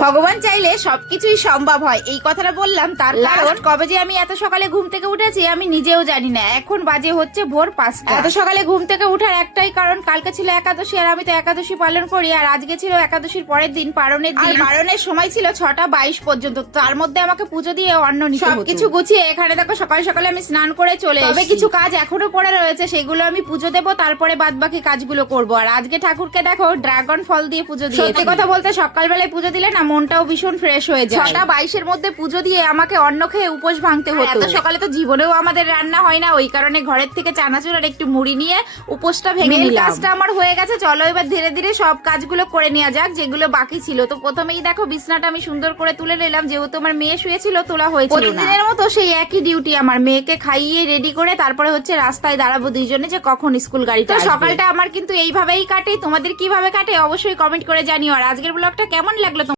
ভগবান চাইলে সবকিছুই সম্ভব হয়, এই কথাটা বললাম তার কারণ কবে যে আমি এত সকালে ঘুম থেকে উঠেছি আমি নিজেও জানি না। এখন বাজে হচ্ছে ভোর 5টা। এত সকালে ঘুম থেকে উঠার একটাই কারণ, কালকে ছিল একাদশী আর আমি তো একাদশী পালন করি, আর আজকে ছিল একাদশীর পরের দিন পারণের দিন। পারণের সময় ছিল 6টা 22 পর্যন্ত, তার মধ্যে আমাকে পুজো দিয়ে অন্ন নিতে হতো। সবকিছু গুছিয়ে এখানে দেখো সকাল সকালে আমি স্নান করে চলে এসেছি। তবে কিছু কাজ এখনো পড়ে রয়েছে, সেগুলো আমি পুজো দেবো, তারপরে বাদ বাকি কাজগুলো করবো। আর আজকে ঠাকুরকে দেখো ড্রাগন ফল দিয়ে পুজো দিয়ে। সত্যি কথা বলতে সকালবেলায় পুজো দিলে না মনটাও ভীষণ ফ্রেশ হয়ে যায়। 6টা 22-এর মধ্যে পুজো দিয়ে আমাকে অন্ন খেয়ে উপোস ভাঙতে হতো। এত সকালে তো জীবনেও আমাদের রান্না হয় না, ওই কারণে ঘরের থেকে চানাচুর আর একটু মুড়ি নিয়ে উপোসটা ভেঙে নিলাম। কাজটা আমার হয়ে গেছে, চলো এবার ধীরে ধীরে সব কাজগুলো করে নেওয়া যাক যেগুলো বাকি ছিল। তো প্রথমেই দেখো বিছনাটা আমি সুন্দর করে তুলে নিলাম, যেহেতু আমার মেয়ে শুয়েছিল তোলা হয়েছিল। প্রতিদিনের মতো সেই একই ডিউটি আমার, মেয়েকে খাইয়ে রেডি করে তারপরে হচ্ছে রাস্তায় দাঁড়াবো দুইজনে যে কখন স্কুল গাড়িটা আসবে। সকালটা আমার কিন্তু এইভাবেই কাটে, তোমাদের কিভাবে কাটে অবশ্যই কমেন্ট করে জানিও। আর আজকের ব্লগটা কেমন লাগলো